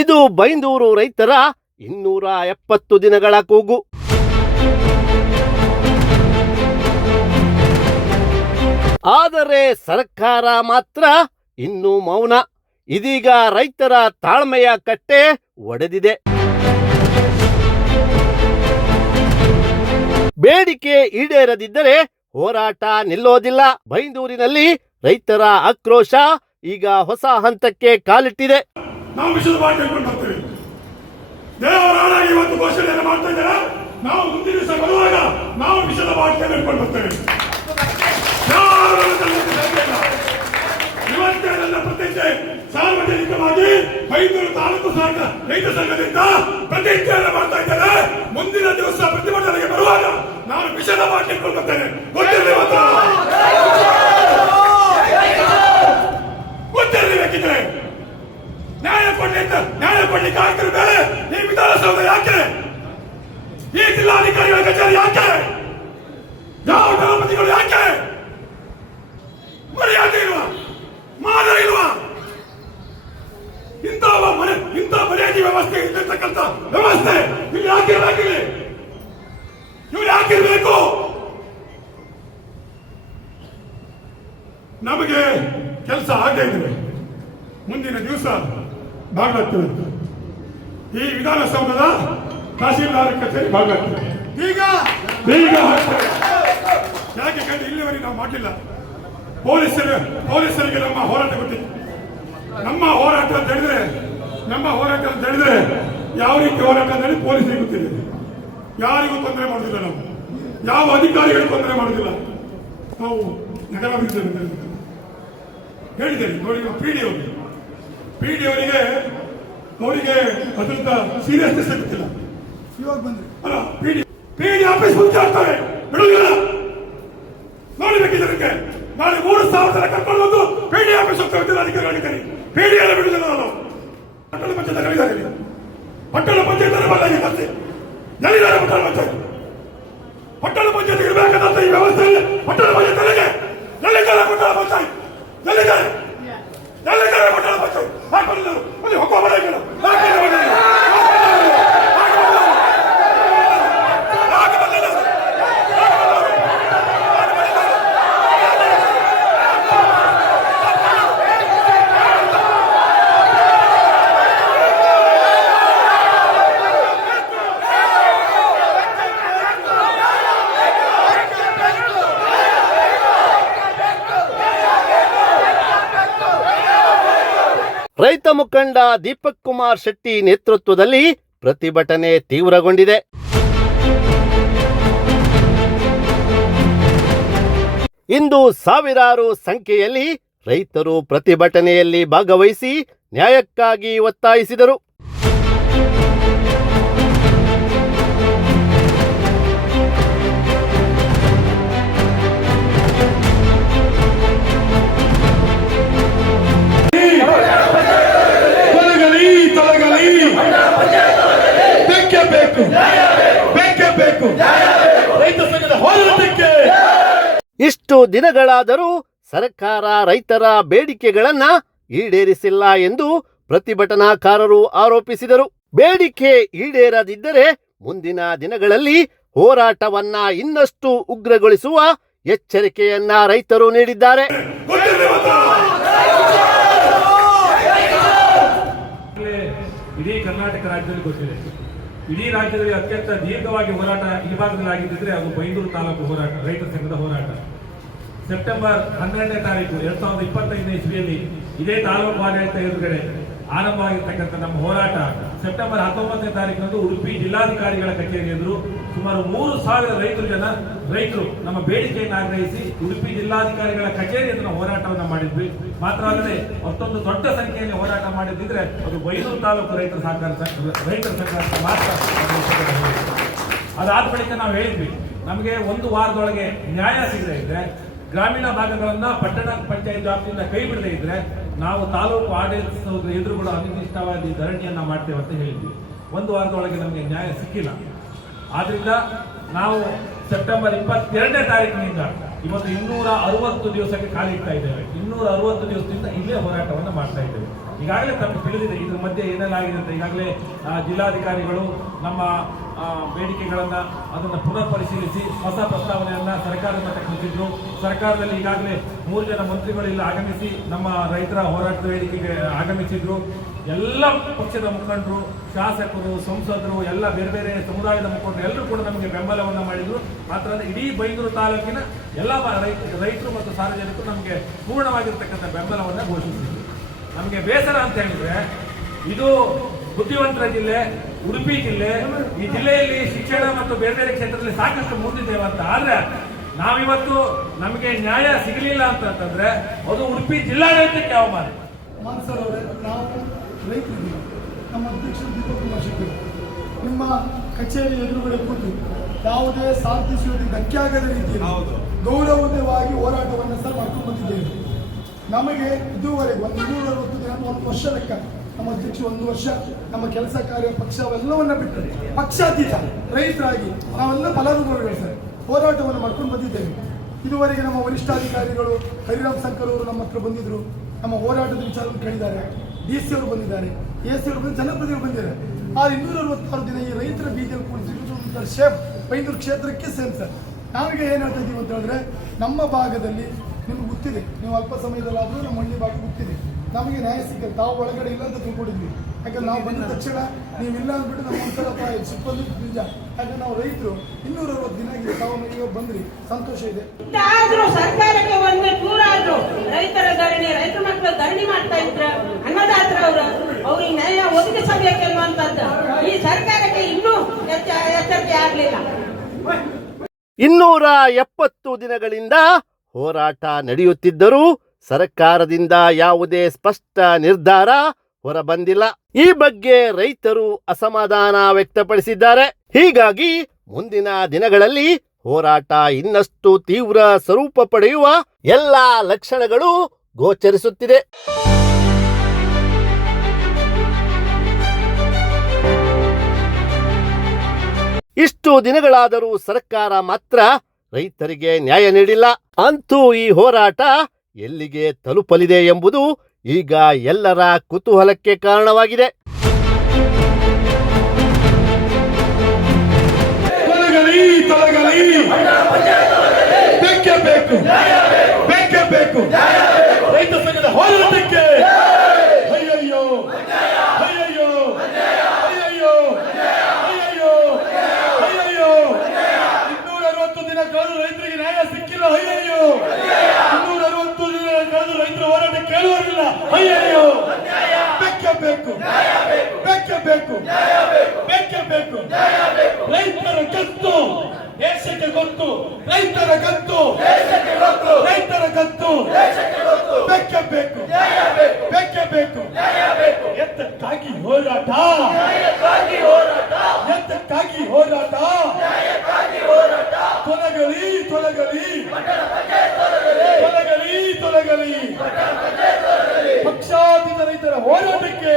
ಇದು ಬೈಂದೂರು ರೈತರ 270 ದಿನಗಳ ಕೂಗು. ಆದರೆ ಸರ್ಕಾರ ಮಾತ್ರ ಇನ್ನೂ ಮೌನ. ಇದೀಗ ರೈತರ ತಾಳ್ಮೆಯ ಕಟ್ಟೆ ಒಡೆದಿದೆ. ಬೇಡಿಕೆ ಈಡೇರದಿದ್ದರೆ ಹೋರಾಟ ನಿಲ್ಲೋದಿಲ್ಲ. ಬೈಂದೂರಿನಲ್ಲಿ ರೈತರ ಆಕ್ರೋಶ ಈಗ ಹೊಸ ಹಂತಕ್ಕೆ ಕಾಲಿಟ್ಟಿದೆ. ನಾವು ವಿಷಯದ ಬಾಯಿ ಹೇಳ್ಕೊಂಡು ಬರ್ತೀವಿ. ದೇವರಾಣಾಗಿ ಇವತ್ತು ಘೋಷಣೆಯನ್ನು ಮಾಡ್ತಾ ಇದ್ದಾರೆ. ನಾವು ಮುಂದಿನ ದಿವಸ ಬರುವಾಗ ನಾವು ವಿಷಯದ ಬಾಯಿ ಹೇಳ್ಕೊಂಡು ಬರ್ತೇವೆ. ಇವತ್ತೇ ನನ್ನ ಪ್ರತಿಜ್ಞೆ ಸಾರ್ವಜನಿಕವಾಗಿ ಬೈಂದೂರು ತಾಲೂಕು ರೈತ ಸಂಘದಿಂದ ಪ್ರತಿಜ್ಞೆಯನ್ನು ಮಾಡ್ತಾ ಇದ್ದೇನೆ. ಮುಂದಿನ ದಿವಸ ಪ್ರತಿಭಟನೆಗೆ ಬರುವಾಗ ನಾನು ವಿಷಯದ ಬಾಯಿ ಹೇಳ್ಕೊಂಡು ಬರ್ತೇನೆ. ಗೊತ್ತಿರಬೇಕಿದ್ರೆ ನ್ಯಾಯ ಕೊಡ್ಲಿಕ್ಕೆ ಆಗ್ತಿರೋ ಬೇರೆ ಈ ವಿಧಾನಸೌಧ ಯಾಕೆ, ಈ ಜಿಲ್ಲಾಧಿಕಾರಿಗಳ ಕಚೇರಿ ಯಾಕೆ, ಯಾವ ಗಣಪತಿಗಳು ಯಾಕೆ, ಮರ್ಯಾದೆ ಇಲ್ವಾ, ಮಾದರಿ ಇಲ್ವಾ? ಇಂಥ ಮರ್ಯಾದೆ ವ್ಯವಸ್ಥೆ ಇರ್ತಕ್ಕಂಥ ವ್ಯವಸ್ಥೆ ಇಲ್ಲಿ ಯಾಕಿರ್ಬೇಕಿದೆ? ಇವ್ರು ಯಾಕಿರ್ಬೇಕು? ನಮಗೆ ಕೆಲಸ ಆಗೇ ಇದೆ. ಮುಂದಿನ ದಿವಸ ಭಾಗವಹಿಸ್ತದೆ. ಈ ವಿಧಾನಸೌಧದ ತಹಸೀಲ್ದಾರ್ ಕಚೇರಿ ಭಾಗವಹಿಸ್ತದೆ. ಈಗ ಯಾಕೆ ಕಂಡು ಇಲ್ಲಿವರೆಗೆ ನಾವು ಮಾಡಲಿಲ್ಲ. ಪೊಲೀಸರಿಗೆ ನಮ್ಮ ಹೋರಾಟ ಗೊತ್ತಿತ್ತು. ನಮ್ಮ ಹೋರಾಟ ಅಂತ ಹೇಳಿದ್ರೆ ಯಾವ ರೀತಿ ಹೋರಾಟ ಅಂತ ಹೇಳಿ ಪೊಲೀಸರಿಗೆ ಗೊತ್ತಿದೆ. ಯಾರಿಗೂ ತೊಂದರೆ ಮಾಡುದಿಲ್ಲ, ನಾವು ಯಾವ ಅಧಿಕಾರಿಗಳು ತೊಂದರೆ ಮಾಡುದಿಲ್ಲ. ನಾವು ನಗರಾಭಿವೃದ್ಧಿ ಹೇಳಿದ್ದೇನೆ ನೋಡಿ. ಪಿಡಿ ಅವರಿಗೆ ಅದರಿಂದ ಸೀರಿಯಸ್ನೆಸ್ ಗೊತ್ತಿಲ್ಲ. ಇವಾಗ ಬಂದ್ರೆ ಅಲ್ಲ ಪಿಡಿ ಆಫೀಸ್ ಮುಂಚಾಡ್ತಾರೆ ಬಿಡುವುದಿಲ್ಲ. ನೋಡಬೇಕಿದೆ ನಾಳೆ 3,000 ಕರ್ಕೊಂಡು ಬಂದು ಪಿಡಿ ಆಫೀಸ್ ಹೋಗ್ತಾ ಅಧಿಕಾರಿಗಳಿದ್ದಾರೆ. ಪಿಡಿ ಎಲ್ಲ ಬಿಡುವುದಿಲ್ಲ. ನಾವು ಪಟ್ಟಣ ಪಂಚಾಯತ್ ಹೇಳಿದ್ದಾರೆ. ಪಟ್ಟಣ ಪಂಚಾಯತ್ ಬದಲಾಗಿದೆ. ಎಲ್ಲಿದ್ದಾರೆ ಪಟ್ಟಣ ಪಂಚಾಯತ್ ಇರಬೇಕಾದಂತ ಈ ವ್ಯವಸ್ಥೆ ಪಟ್ಟಣ ಪಂಚಾಯತ್ ಎಲ್ಲಿದ್ದಾರೆ? ಪಟ್ಟಣ ಪಂಚಾಯತ್ ಎಲ್ಲಿದ್ದಾರೆ? ಪಟ್ಟಣ ಪಂಚಾಯತ್ ಹಾಕೊಂಡಿದ್ದರು ಅಲ್ಲಿ ಹೋಗುವ ಮನೆಗಳು ರೈತ ಮುಖಂಡ ದೀಪಕ್ ಕುಮಾರ್ ಶೆಟ್ಟಿ ನೇತೃತ್ವದಲ್ಲಿ ಪ್ರತಿಭಟನೆ ತೀವ್ರಗೊಂಡಿದೆ. ಇಂದು ಸಾವಿರಾರು ಸಂಖ್ಯೆಯಲ್ಲಿ ರೈತರು ಪ್ರತಿಭಟನೆಯಲ್ಲಿ ಭಾಗವಹಿಸಿ ನ್ಯಾಯಕ್ಕಾಗಿ ಒತ್ತಾಯಿಸಿದರು. ಇಷ್ಟು ದಿನಗಳಾದರೂ ಸರ್ಕಾರ ರೈತರ ಬೇಡಿಕೆಗಳನ್ನ ಈಡೇರಿಸಿಲ್ಲ ಎಂದು ಪ್ರತಿಭಟನಾಕಾರರು ಆರೋಪಿಸಿದರು. ಬೇಡಿಕೆ ಈಡೇರದಿದ್ದರೆ ಮುಂದಿನ ದಿನಗಳಲ್ಲಿ ಹೋರಾಟವನ್ನ ಇನ್ನಷ್ಟು ಉಗ್ರಗೊಳಿಸುವ ಎಚ್ಚರಿಕೆಯನ್ನ ರೈತರು ನೀಡಿದ್ದಾರೆ. ಇಡೀ ಕರ್ನಾಟಕ ರಾಜ್ಯದಲ್ಲಿ ಗೊತ್ತಿದೆ. ಇಡೀ ರಾಜ್ಯದಲ್ಲಿ ಅತ್ಯಂತ ದೀರ್ಘವಾಗಿ ಹೋರಾಟ ಈ ಭಾಗದಲ್ಲಿ ಆಗಿದ್ದರೆ ಅದು ಬೈಂದೂರು ತಾಲೂಕು ಹೋರಾಟ, ರೈತ ಸಂಘದ ಹೋರಾಟ. ಸೆಪ್ಟೆಂಬರ್ 12ನೇ ತಾರೀಕು 2025ನೇ ಇಸ್ವಿಯಲ್ಲಿ ಇದೇ ತಾಲೂಕು ಆಡಳಿತ ಎದುರುಗಡೆ ಆರಂಭವಾಗಿರ್ತಕ್ಕಂಥ ನಮ್ಮ ಹೋರಾಟ ಸೆಪ್ಟೆಂಬರ್ 19ನೇ ತಾರೀಕಿನಂದು ಉಡುಪಿ ಜಿಲ್ಲಾಧಿಕಾರಿಗಳ ಕಚೇರಿ ಎದುರು ಸುಮಾರು 3,000 ರೈತರು ನಮ್ಮ ಬೇಡಿಕೆಯನ್ನು ಆಗ್ರಹಿಸಿ ಉಡುಪಿ ಜಿಲ್ಲಾಧಿಕಾರಿಗಳ ಕಚೇರಿ ಎದುರು ಹೋರಾಟವನ್ನು ಮಾಡಿದ್ವಿ. ಮಾತ್ರ ಅಲ್ಲದೆ ಮತ್ತೊಂದು ದೊಡ್ಡ ಸಂಖ್ಯೆಯಲ್ಲಿ ಹೋರಾಟ ಮಾಡಿದ್ರೆ ಅದು ಬೈಂದೂರು ತಾಲೂಕು ರೈತರ ಸಂಘ ಮಾತ್ರ. ಅದಾದ ಬಳಿಕ ನಾವು ಹೇಳಿದ್ವಿ, ನಮಗೆ 1 ವಾರದೊಳಗೆ ನ್ಯಾಯ ಸಿಗದೇ ಇದ್ರೆ, ಗ್ರಾಮೀಣ ಭಾಗಗಳನ್ನ ಪಟ್ಟಣ ಪಂಚಾಯತ್ ವ್ಯಾಪ್ತಿಯಿಂದ ಕೈ ಬಿಡದೇ ಇದ್ರೆ ನಾವು ತಾಲೂಕು ಆಡಳಿತದ ಎದುರುಗಳು ಅನಿರ್ದಿಷ್ಟವಾದ ಧರಣಿಯನ್ನ ಮಾಡ್ತೇವೆ ಅಂತ ಹೇಳಿದ್ವಿ. 1 ವಾರದೊಳಗೆ ನಮಗೆ ನ್ಯಾಯ ಸಿಕ್ಕಿಲ್ಲ. ಆದ್ರಿಂದ ನಾವು ಸೆಪ್ಟೆಂಬರ್ 22ನೇ ತಾರೀಕಿನಿಂದ ಇವತ್ತು 260 ದಿವಸಕ್ಕೆ ಕಾಲಿಡ್ತಾ ಇದ್ದೇವೆ. 260 ದಿವಸದಿಂದ ಇಲ್ಲೇ ಹೋರಾಟವನ್ನು ಮಾಡ್ತಾ ಇದ್ದೇವೆ. ಈಗಾಗಲೇ ತಮಗೆ ತಿಳಿದಿದೆ ಇದ್ರ ಮಧ್ಯೆ ಏನೆಲ್ಲ ಆಗಿದೆ ಅಂತ. ಈಗಾಗಲೇ ಜಿಲ್ಲಾಧಿಕಾರಿಗಳು ನಮ್ಮ ಬೇಡಿಕೆಗಳನ್ನು ಅದನ್ನು ಪುನರ್ ಪರಿಶೀಲಿಸಿ ಹೊಸ ಪ್ರಸ್ತಾವನೆಯನ್ನ ಸರ್ಕಾರದ ಮಟ್ಟಕ್ಕೆ ಹೊಂದಿದ್ರು. ಸರ್ಕಾರದಲ್ಲಿ ಈಗಾಗಲೇ 3 ಜನ ಮಂತ್ರಿಗಳು ಇಲ್ಲಿ ಆಗಮಿಸಿ ನಮ್ಮ ರೈತರ ಹೋರಾಟದ ವೇದಿಕೆಗೆ ಆಗಮಿಸಿದ್ರು. ಎಲ್ಲ ಪಕ್ಷದ ಮುಖಂಡರು, ಶಾಸಕರು, ಸಂಸದರು, ಎಲ್ಲ ಬೇರೆ ಬೇರೆ ಸಮುದಾಯದ ಮುಖಂಡರು ಎಲ್ಲರೂ ಕೂಡ ನಮಗೆ ಬೆಂಬಲವನ್ನು ಮಾಡಿದ್ರು. ಮಾತ್ರ ಇಡೀ ಬೈಂದೂರು ತಾಲೂಕಿನ ಎಲ್ಲ ರೈತರು ಮತ್ತು ಸಾರ್ವಜನಿಕರು ನಮಗೆ ಪೂರ್ಣವಾಗಿರ್ತಕ್ಕಂಥ ಬೆಂಬಲವನ್ನು ಘೋಷಿಸಿದ್ರು. ನಮಗೆ ಬೇಸರ ಅಂತ ಹೇಳಿದ್ರೆ, ಇದು ಬುದ್ಧಿವಂತರ ಜಿಲ್ಲೆ, ಉಡುಪಿ ಜಿಲ್ಲೆ, ಈ ಜಿಲ್ಲೆಯಲ್ಲಿ ಶಿಕ್ಷಣ ಮತ್ತು ಬೇರೆ ಬೇರೆ ಕ್ಷೇತ್ರದಲ್ಲಿ ಸಾಕಷ್ಟು ಮುಂದಿದ್ದೇವೆ ಅಂತ. ಆದ್ರೆ ನಾವಿವತ್ತು ನಮಗೆ ನ್ಯಾಯ ಸಿಗಲಿಲ್ಲ ಅಂತಂದ್ರೆ ಅದು ಉಡುಪಿ ಜಿಲ್ಲಾಡಳಿತಕ್ಕೆ ಅವಮಾನ. ಮಾನ್ಸರ್ ಅವರೇ, ನಾವು ರೈತರಿದ್ದೀವಿ. ನಮ್ಮ ಅಧ್ಯಕ್ಷರು ದೀಪಕ್ ಕುಮಾರ್ ಶೆಟ್ಟಿ ನಿಮ್ಮ ಕಚೇರಿ ಎದುರುಗಡೆ ಕೂತು ಯಾವುದೇ ಶಾಂತಿ ಸುವ್ಯವಸ್ಥೆಗೆ ಧಕ್ಕೆ ಆಗದ ರೀತಿಯಲ್ಲಿ ಗೌರವಯುತವಾಗಿ ಹೋರಾಟವನ್ನು ಸಹ ಮಾಡ್ಕೊಂಡು ಬಂದಿದ್ದೇವೆ. ನಮಗೆ ಇದುವರೆಗೆ 260 ದಿನ, 1 ವರ್ಷ ಲೆಕ್ಕ. ನಮ್ಮ ಅಧ್ಯಕ್ಷರು 1 ವರ್ಷ ನಮ್ಮ ಕೆಲಸ ಕಾರ್ಯ ಪಕ್ಷವೆಲ್ಲವನ್ನ ಬಿಟ್ಟು ಪಕ್ಷಾತೀತ ರೈತರಾಗಿ ನಾವೆಲ್ಲ ಫಲಾನುಭವಿಗಳು ಸರ್ ಹೋರಾಟವನ್ನು ಮಾಡ್ಕೊಂಡು ಬಂದಿದ್ದೇವೆ. ಇದುವರೆಗೆ ನಮ್ಮ ವರಿಷ್ಠಾಧಿಕಾರಿಗಳು ಹರಿರಾಮ್ ಶಂಕರ್ ಅವರು ನಮ್ಮ ಹತ್ರ ಬಂದಿದ್ರು, ನಮ್ಮ ಹೋರಾಟದ ವಿಚಾರವನ್ನು ಕೇಳಿದ್ದಾರೆ. DC ಅವರು ಬಂದಿದ್ದಾರೆ, AC ಅವರು ಬಂದು ಜನಪ್ರತಿನಿಧಿಗಳು ಬಂದಿದ್ದಾರೆ. ಆ 266 ದಿನ ಈ ರೈತರ ಬೀದಿಯಲ್ಲಿ ಕೂಡಿಸಿದ್ರು ಶೇಪ್ ಬೈಂದೂರು ಕ್ಷೇತ್ರಕ್ಕೆ ಸೇಮ್ ಸರ್. ನಾವೀಗ ಏನು ಹೇಳ್ತಾ ಇದ್ದೀವಿ ಅಂತ ಹೇಳಿದ್ರೆ, ನಮ್ಮ ಭಾಗದಲ್ಲಿ ನಿಮ್ಗೆ ಗೊತ್ತಿದೆ, ನೀವು ಅಲ್ಪ ಸಮಯದಲ್ಲಾದರೂ ನಮ್ಮ ಹಳ್ಳಿ ಭಾಗ ಗೊತ್ತಿದೆ, ನಮಗೆ ನ್ಯಾಯ ಸಿಕ್ಕಲ್ಲ. ತಾವು ಒಳಗಡೆ ಇಲ್ಲ ಅಂತ ತಿಳ್ಕೊಂಡಿದ್ವಿ. ಯಾಕಂದ್ರೆ ನಾವು ಬಂದ ತಕ್ಷಣ ನೀವಿಲ್ಲ ಅಂದ್ಬಿಟ್ಟು ನಮ್ಮ ಒಂಥರ ಸಿಪ್ಪಂದು ನಿಜ. ಯಾಕಂದ್ರೆ ನಾವು ರೈತರು 260 ದಿನ ಆಗಿದೆ, ತಾವು ನೀವು ಬಂದ್ರಿ, ಸಂತೋಷ ಇದೆ. ಆದ್ರೂ ಸರ್ಕಾರಕ್ಕೆ ಒಂದು ಚೂರಾದ್ರು ರೈತರ ಮಕ್ಕಳು ಧರಣಿ ಮಾಡ್ತಾ ಇದ್ರ ಅನ್ನದಾತರವರು ಅವ್ರಿಗೆ ನ್ಯಾಯ ಒದಗಿಸಬೇಕೆನ್ನುವಂಥದ್ದು ಈ ಸರ್ಕಾರಕ್ಕೆ ಇನ್ನೂ ಎಚ್ಚರಿಕೆ ಆಗಲಿಲ್ಲ. 270 ದಿನಗಳಿಂದ ಹೋರಾಟ ನಡೆಯುತ್ತಿದ್ದರೂ ಸರ್ಕಾರದಿಂದ ಯಾವುದೇ ಸ್ಪಷ್ಟ ನಿರ್ಧಾರ ಹೊರಬಂದಿಲ್ಲ. ಈ ಬಗ್ಗೆ ರೈತರು ಅಸಮಾಧಾನ ವ್ಯಕ್ತಪಡಿಸಿದ್ದಾರೆ. ಹೀಗಾಗಿ ಮುಂದಿನ ದಿನಗಳಲ್ಲಿ ಹೋರಾಟ ಇನ್ನಷ್ಟು ತೀವ್ರ ಸ್ವರೂಪ ಪಡೆಯುವ ಎಲ್ಲ ಲಕ್ಷಣಗಳು ಗೋಚರಿಸುತ್ತಿದೆ. ಇಷ್ಟು ದಿನಗಳಾದರೂ ಸರ್ಕಾರ ಮಾತ್ರ ರೈತರಿಗೆ ನ್ಯಾಯ ನೀಡಿಲ್ಲ. ಅಂತೂ ಈ ಹೋರಾಟ ಎಲ್ಲಿಗೆ ತಲುಪಲಿದೆ ಎಂಬುದು ಈಗ ಎಲ್ಲರ ಕುತೂಹಲಕ್ಕೆ ಕಾರಣವಾಗಿದೆ. ರೈತ ಸಂಘದ ಹೋರಾಟಕ್ಕೆ ಅಯ್ಯಯ್ಯೋ ಅಯ್ಯಯ್ಯೋ ಅಯ್ಯಯ್ಯೋ ಅಯ್ಯಯ್ಯೋ ಅಯ್ಯಯ್ಯೋ 260 ದಿನ ಕಳೆದು ರೈತರಿಗೆ ನ್ಯಾಯ ಸಿಕ್ಕಿಲ್ಲ. ಅಯ್ಯಯ್ಯೋ 260 ದಿನ ಕಳೆದು ರೈತರ ಹೋರಾಟ ಕೇಳುವುದಿಲ್ಲ. ಅಯ್ಯಯ್ಯೋ ಬೇಕೇ ಬೇಕು ಬೇಕೇ ಬೇಕು ಬೇಕೇ ಬೇಕು. ರೈತರ ಕತ್ತು ದೇಶಕ್ಕೆ ಗೊತ್ತು, ರೈತರ ಕತ್ತು ರೈತರ ಕತ್ತು ಬೇಕೇ ಬೇಕು ಬೇಕೇ ಬೇಕು. ಎತ್ತಕ್ಕಾಗಿ ಹೋರಾಟ ಎತ್ತಕ್ಕಾಗಿ ಹೋರಾಟ ತೊಲಗಲಿ ತೊಲಗಲಿ ತೊಲಗಲಿ ತೊಲಗಲಿ. ಪಕ್ಷಾತೀತ ರೈತರ ಹೋರಾಟಕ್ಕೆ